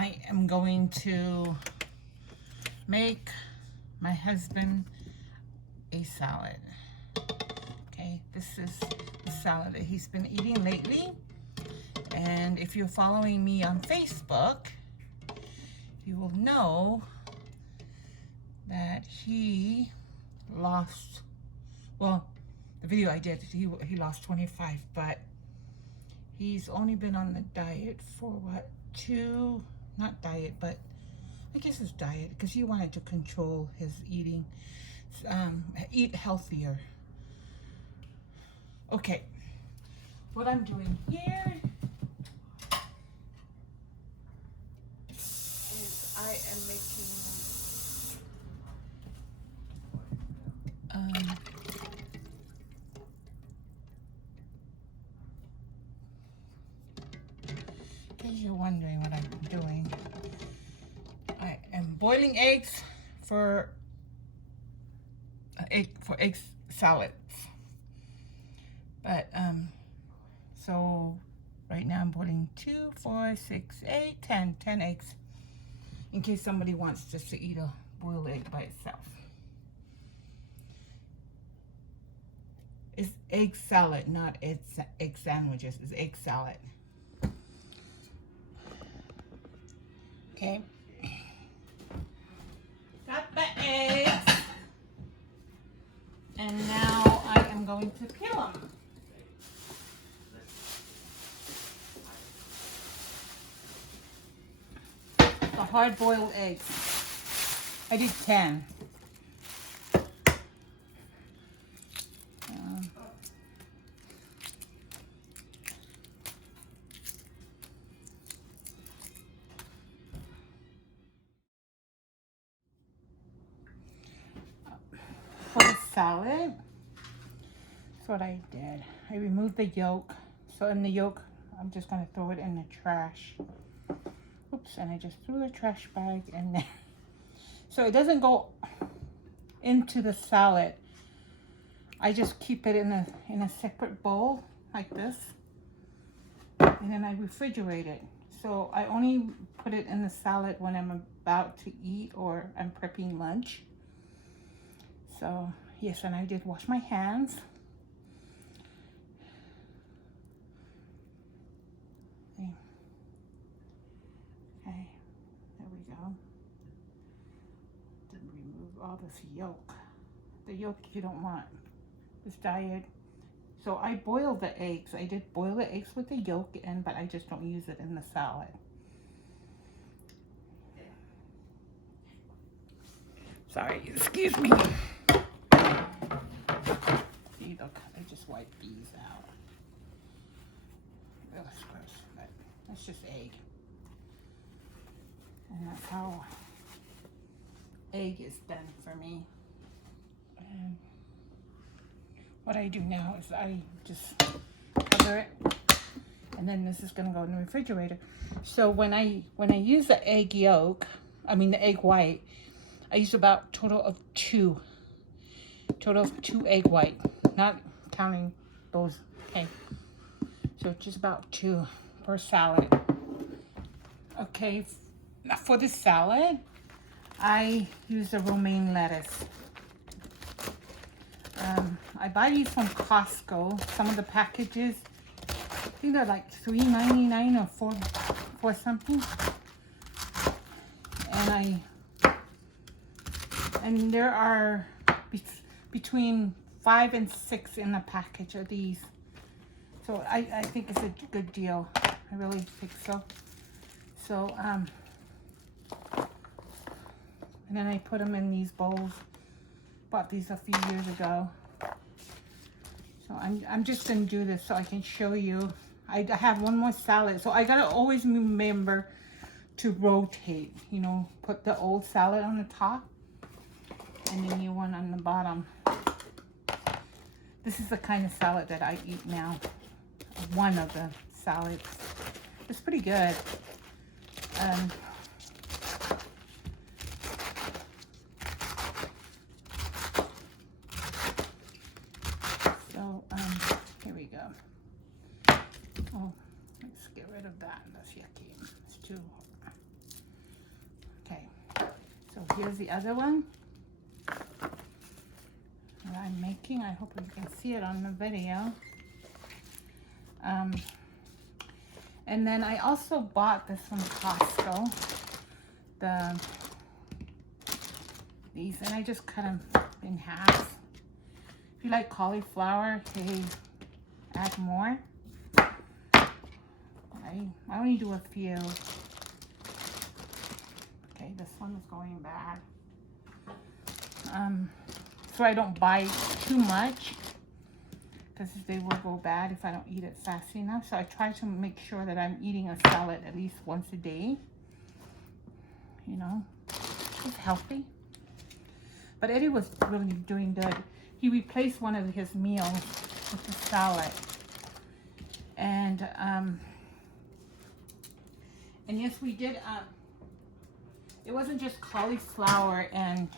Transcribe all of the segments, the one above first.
I am going to make my husband a salad. Okay, this is the salad that he's been eating lately. And if you're following me on Facebook, you will know that he lost, well, the video I did, he lost 25, but he's only been on the diet for what, not diet, but I guess it's diet, because he wanted to control his eating, eat healthier. Okay, what I'm doing here is I am making in case you're wondering what I'm doing, I am boiling eggs for egg salads. But so right now I'm boiling 2, 4, 6, 8, 10 eggs, in case somebody wants just to eat a boiled egg by itself. It's egg salad, not egg sandwiches. It's egg salad. Okay. Got the eggs. And now I am going to peel them. The hard-boiled eggs. I did 10. For the salad, that's what I did. I removed the yolk. So in the yolk, I'm just going to throw it in the trash. Oops, and I just threw the trash bag in there. So it doesn't go into the salad. I just keep it in a separate bowl like this. And then I refrigerate it. So I only put it in the salad when I'm about to eat or I'm prepping lunch. So, yes, and I did wash my hands. Okay, there we go. Didn't remove all this yolk. The yolk you don't want. This diet. So I boiled the eggs. I did boil the eggs with the yolk in, but I just don't use it in the salad. Sorry, excuse me. See, look, I just wiped these out. That's gross, but that's just egg. And that's how egg is done for me. And what I do now is I just cover it, and then this is gonna go in the refrigerator. So when I use the egg yolk, I mean the egg white, I use about total of 2 egg white, not counting those. Okay, so just about 2 per salad. Okay, for the salad, I use the romaine lettuce. I buy these from Costco. Some of the packages, I think they're like $3.99 or $4 something. And there are between 5 and 6 in the package of these. So I think it's a good deal. I really think so. So and then I put them in these bowls. Bought these a few years ago. So I'm just gonna do this so I can show you. I have one more salad, so I gotta always remember to rotate. You know, put the old salad on the top and the new one on the bottom. This is the kind of salad that I eat now. One of the salads. It's pretty good. Here we go. Oh, let's get rid of that. That's yucky. It's too here's the other one that I'm making. I hope you can see it on the video. And then I also bought this from Costco. These, and I just cut them in half. If you like cauliflower, hey, add more. I only do a few. Okay, this one is going bad. So I don't buy too much because they will go bad if I don't eat it fast enough. So I try to make sure that I'm eating a salad at least once a day. You know, it's healthy. But Eddie was really doing good. He replaced one of his meals with the salad. And yes, we did, it wasn't just cauliflower. And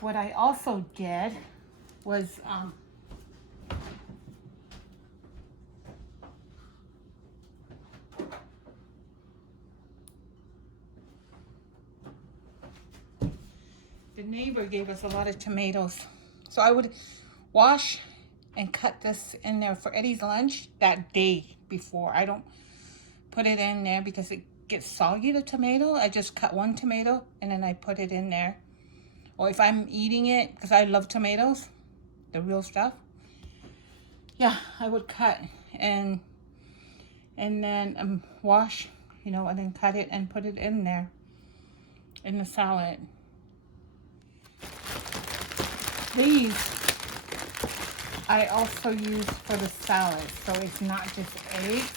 what I also did was, the neighbor gave us a lot of tomatoes. So I would wash and cut this in there for Eddie's lunch that day before. I don't put it in there because it gets soggy, the tomato. I just cut one tomato and then I put it in there. Or if I'm eating it, because I love tomatoes, the real stuff. Yeah, I would cut and then wash, you know, and then cut it and put it in there in the salad. These I also use for the salad, so it's not just eggs.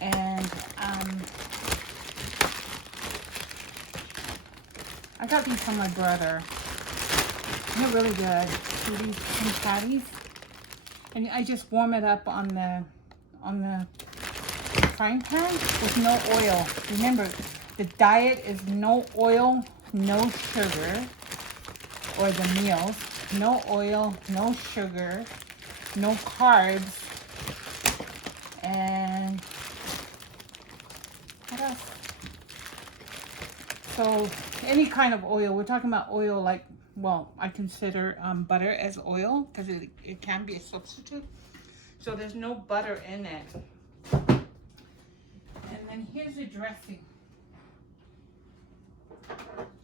And I got these from my brother. They're really good. See these chicken patties, and I just warm it up on the frying pan with no oil. Remember, the diet is no oil, no sugar, or the meals. No oil, no sugar, no carbs, and what else? So any kind of oil. We're talking about oil like, well, I consider butter as oil because it can be a substitute. So there's no butter in it. And then here's the dressing.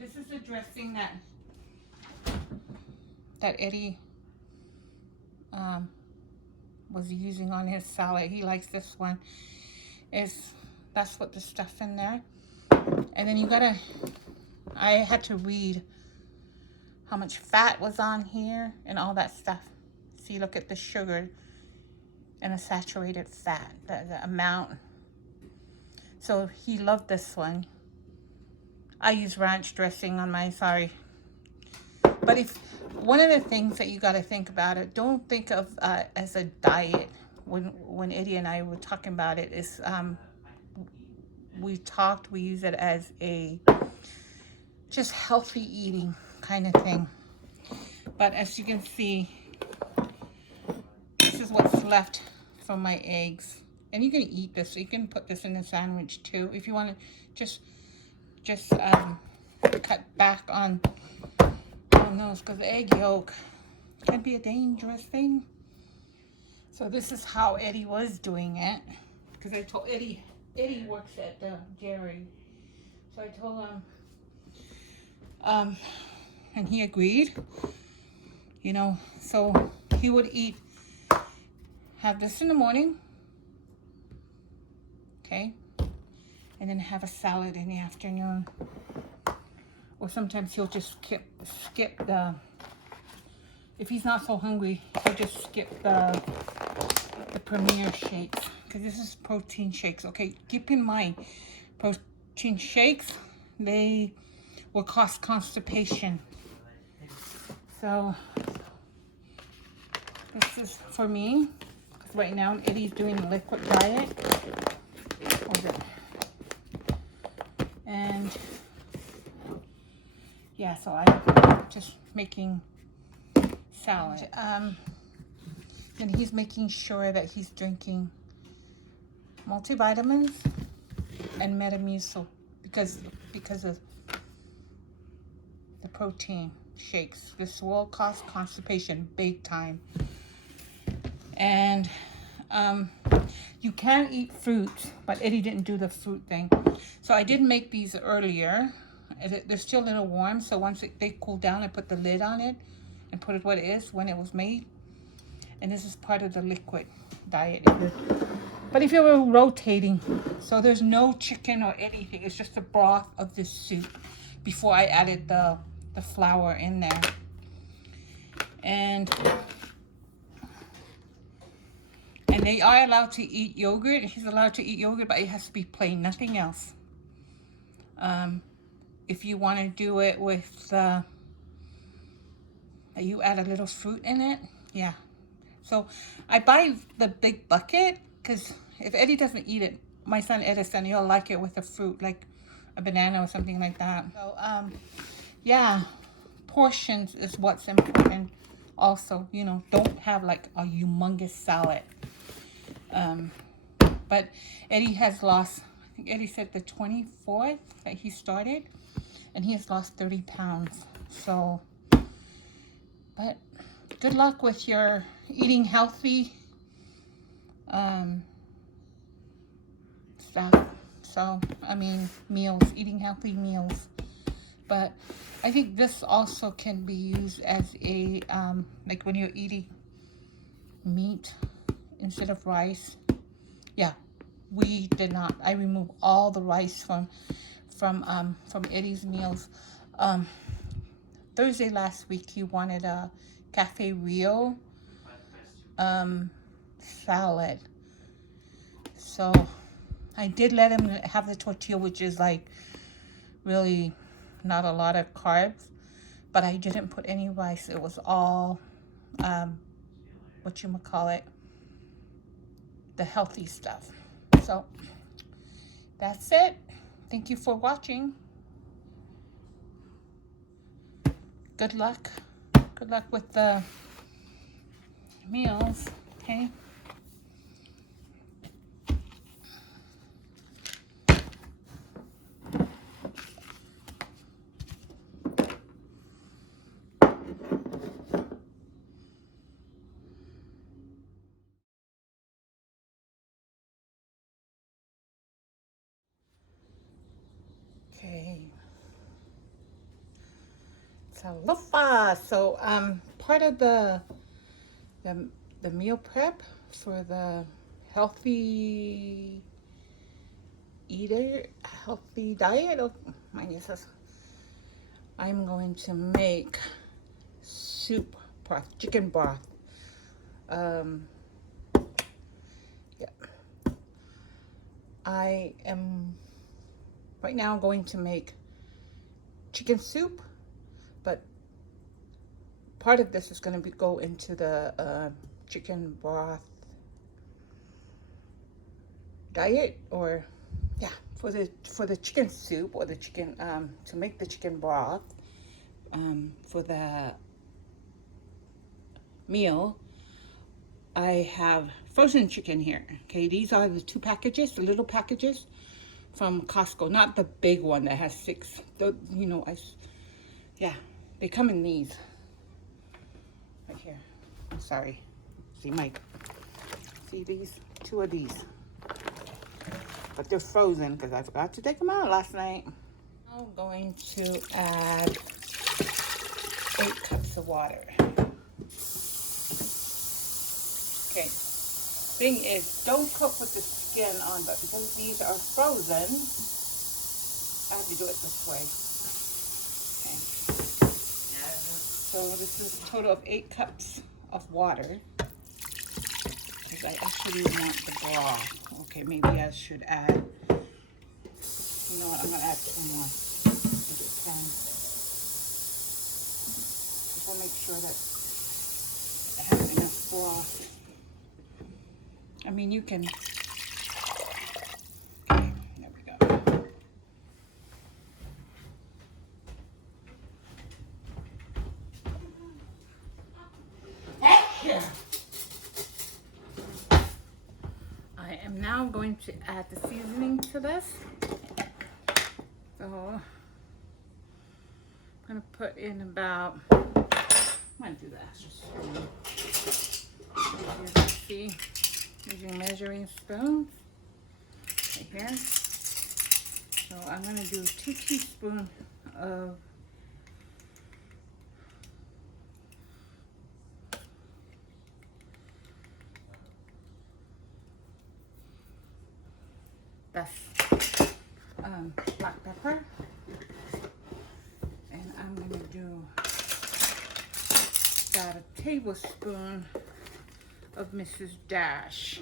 This is the dressing that Eddie was using on his salad. He likes this one. That's what the stuff in there. And then you gotta, I had to read how much fat was on here and all that stuff. See, look at the sugar and the saturated fat, the amount. So he loved this one. I use ranch dressing on mine, sorry. But if one of the things that you got to think about it, don't think of as a diet. When Eddie and I were talking about it, is we use it as a just healthy eating kind of thing. But as you can see, this is what's left from my eggs. And you can eat this. You can put this in a sandwich too if you want to just cut back on those, because egg yolk can be a dangerous thing. So this is how Eddie was doing it, because I told Eddie works at the dairy, so I told him and he agreed, you know. So he would have this in the morning, okay, and then have a salad in the afternoon. Or sometimes he'll just skip the, if he's not so hungry, he'll just skip the Premier shakes, because this is protein shakes. Okay, keep in mind, protein shakes, they will cause constipation. So this is for me, because right now Eddie's doing a liquid diet. And yeah, so I'm just making salad. And he's making sure that he's drinking multivitamins and Metamucil because of the protein shakes. This will cause constipation big time. And you can eat fruit, but Eddie didn't do the fruit thing. So I did make these earlier. They're still a little warm, so once they cool down, I put the lid on it and put it what it is when it was made. And this is part of the liquid diet. But if you were rotating, so there's no chicken or anything, it's just the broth of this soup before I added the flour in there. And they are allowed to eat yogurt. He's allowed to eat yogurt, but it has to be plain, nothing else. If you want to do it with, you add a little fruit in it, yeah. So I buy the big bucket, because if Eddie doesn't eat it, my son Edison, he'll like it with a fruit, like a banana or something like that. So, yeah, portions is what's important. Also, you know, don't have like a humongous salad. But Eddie has lost, I think Eddie said the 24th that he started, and he has lost 30 pounds. So, but good luck with your eating healthy stuff. So, I mean, meals, eating healthy meals. But I think this also can be used as a, like when you're eating meat instead of rice. Yeah, we did not. I removed all the rice from Eddie's meals. Thursday last week, he wanted a Cafe Rio salad. So I did let him have the tortilla, which is like really not a lot of carbs, but I didn't put any rice. It was all whatchamacallit, the healthy stuff. So that's it. Thank you for watching. Good luck. Good luck with the meals, okay? Okay. Talofa. So part of the meal prep for the healthy diet of my nieces, I'm going to make soup broth, chicken broth. Yeah. I am right now going to make chicken soup, but part of this is going to go into the chicken broth diet, or yeah, for the chicken soup, or the chicken to make the chicken broth for the meal. I have frozen chicken here. Okay, these are the 2 packages, the little packages from Costco, not the big one that has 6. You know, yeah, they come in these right here. Sorry, see Mike. See these? 2 of these, but they're frozen because I forgot to take them out last night. I'm going to add 8 cups of water. Okay. Thing is, don't cook with the skin on, but because these are frozen, I have to do it this way. Okay. So this is a total of 8 cups of water, because I actually want the broth. Okay, maybe I should add, you know what, I'm going to add 2 more. If it can. Just want to make sure that it has enough broth. I mean, you can, okay, there we go. I am now going to add the seasoning to this. I'm gonna put in about, I'm gonna do the extra spoon. As you can see, using measuring spoons right here. So I'm gonna do 2 teaspoons of black pepper, and I'm gonna do about a tablespoon of Mrs. Dash.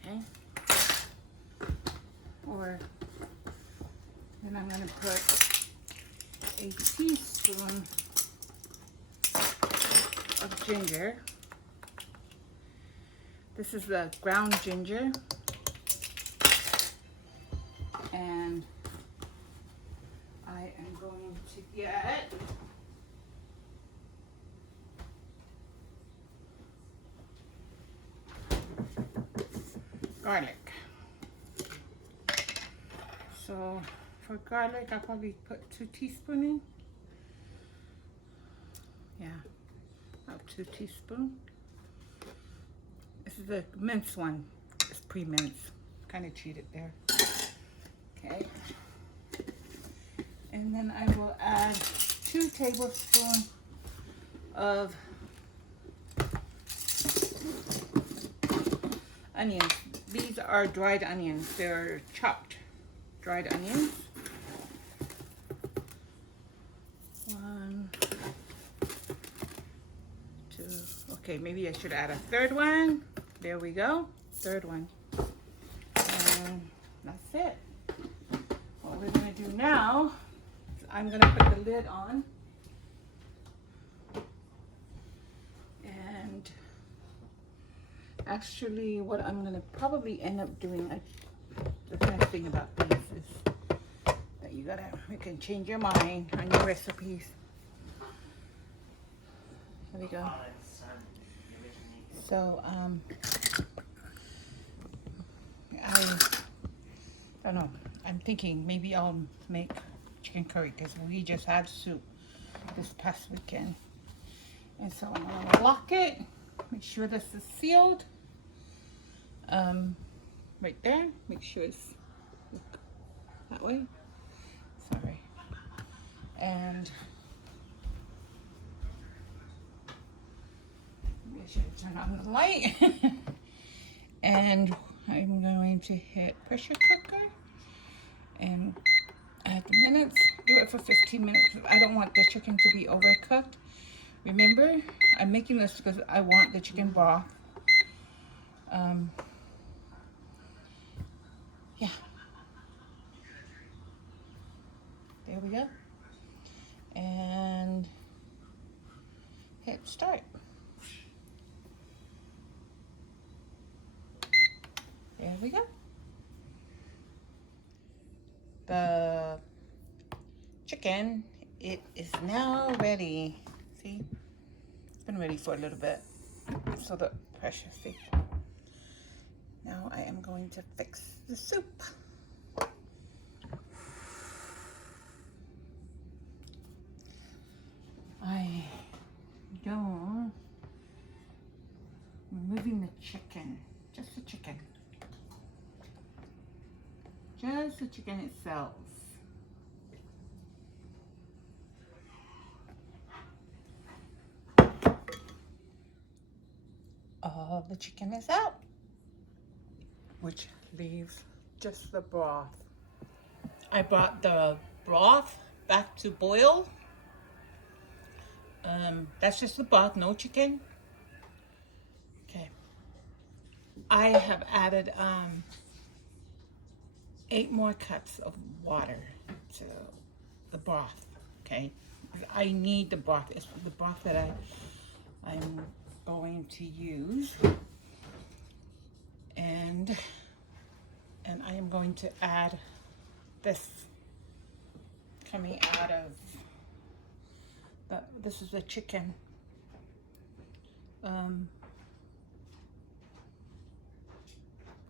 Okay, or then I'm gonna put a teaspoon of ginger. This is the ground ginger. And I am going to get garlic. So for garlic, I'll probably put 2 teaspoons in. Yeah, about 2 teaspoons. This is the minced one. It's pre-minced. Kind of cheated there. Okay. And then I will add 2 tablespoons of onions. These are dried onions. They're chopped dried onions. 1, 2. Okay, maybe I should add a 3rd one. There we go. 3rd one. And that's it. What we're going to do now is I'm going to put the lid on. And actually what I'm going to probably end up doing, the nice thing about these is that you can change your mind on your recipes. There we go. So I don't know. I'm thinking maybe I'll make chicken curry because we just had soup this past weekend. And so I'm going to lock it. Make sure this is sealed. Right there. Make sure it's that way. Sorry. And maybe I should turn on the light. And I'm going to hit pressure cooker and add the minutes. Do it for 15 minutes. I don't want the chicken to be overcooked. Remember, I'm making this because I want the chicken broth. Yeah. There we go. And hit start. There we go. The chicken, it is now ready. See? It's been ready for a little bit. So the pressure, see? Now I am going to fix the soup. Removing the chicken, just the chicken. Just the chicken itself. All the chicken is out, which leaves just the broth. I brought the broth back to boil. That's just the broth, no chicken. Okay. I have added 8 more cups of water to the broth. Okay, I need the broth. It's the broth that I'm going to use, and I am going to add this coming out of this is the chicken.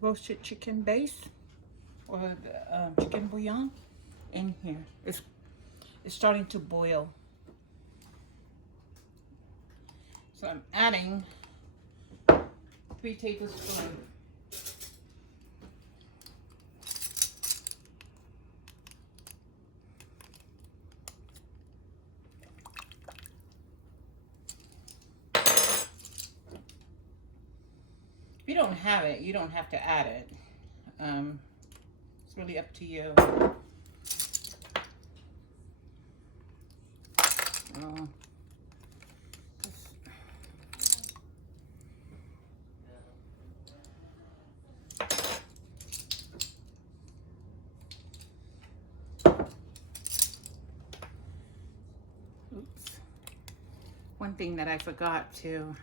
Roasted chicken base, or the chicken bouillon in here. It's starting to boil. So I'm adding 3 tablespoons. If you don't have it, you don't have to add it. It's really up to you. Oops. One thing that I forgot to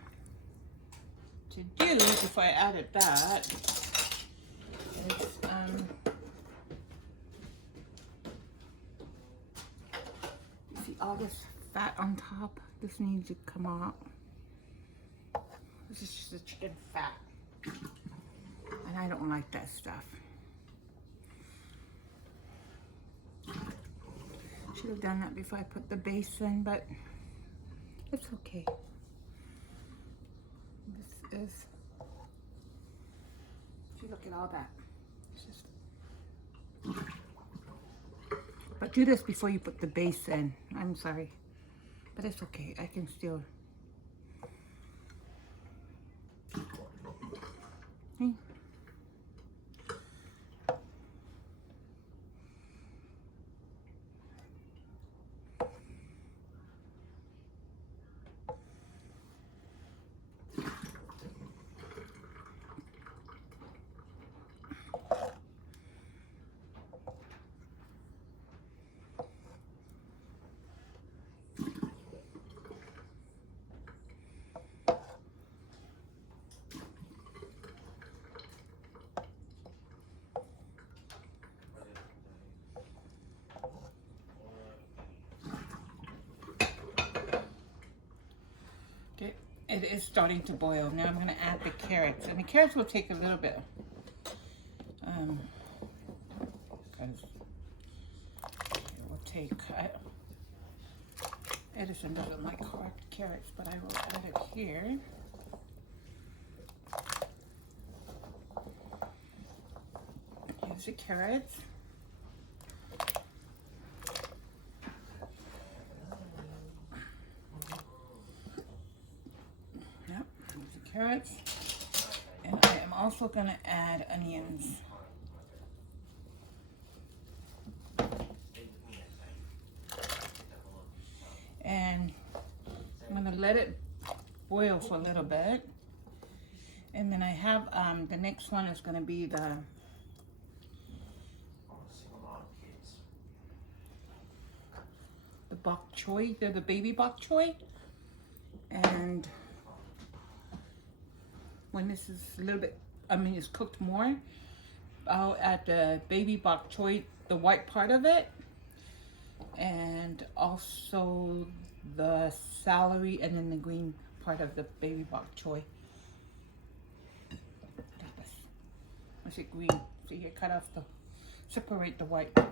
do before I added that is you see all this fat on top? This needs to come out. This is just the chicken fat, and I don't like that stuff. Should have done that before I put the base in, but it's okay. This is, if you look at all that, it's just, but do this before you put the base in. I'm sorry, but it's okay. I can still. Okay. It is starting to boil. Now I'm going to add the carrots. And the carrots will take a little bit. Because it will take... Edison doesn't like carrots, but I will add it here. Here's the carrots. Carrots, and I am also going to add onions. And I'm going to let it boil for a little bit. And then I have the next one is going to be the bok choy. They're the baby bok choy. And when this is a little bit, it's cooked more, I'll add the baby bok choy, the white part of it, and also the celery, and then the green part of the baby bok choy. I say green, so you cut off separate the white part.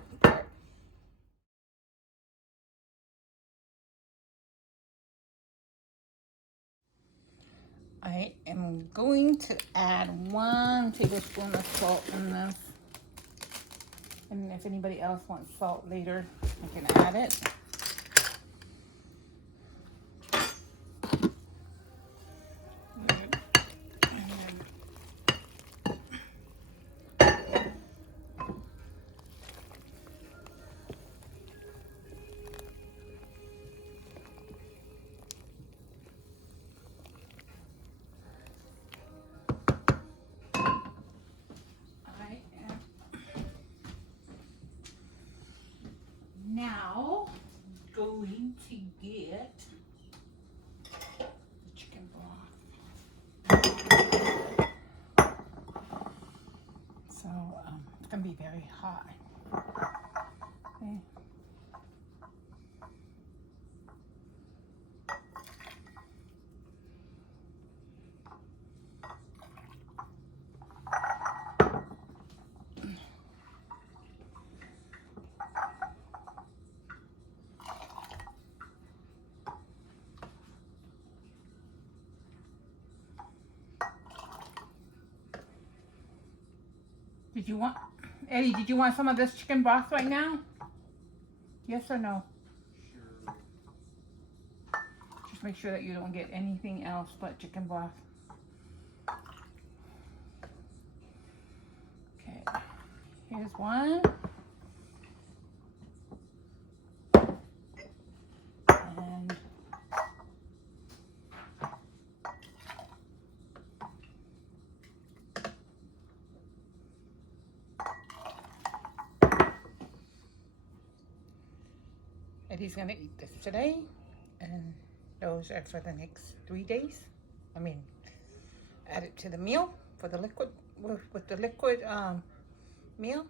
I am going to add 1 tablespoon of salt in this. And if anybody else wants salt later, I can add it. Now, going to get the chicken broth. So, it's going to be very hot. Okay. Did you want, Eddie, did you want some of this chicken broth right now? Yes or no? Sure. Just make sure that you don't get anything else but chicken broth. Okay, here's one. And Eddie's gonna eat this today, and those are for the next 3 days. I mean, add it to the meal for the liquid, with the liquid meal.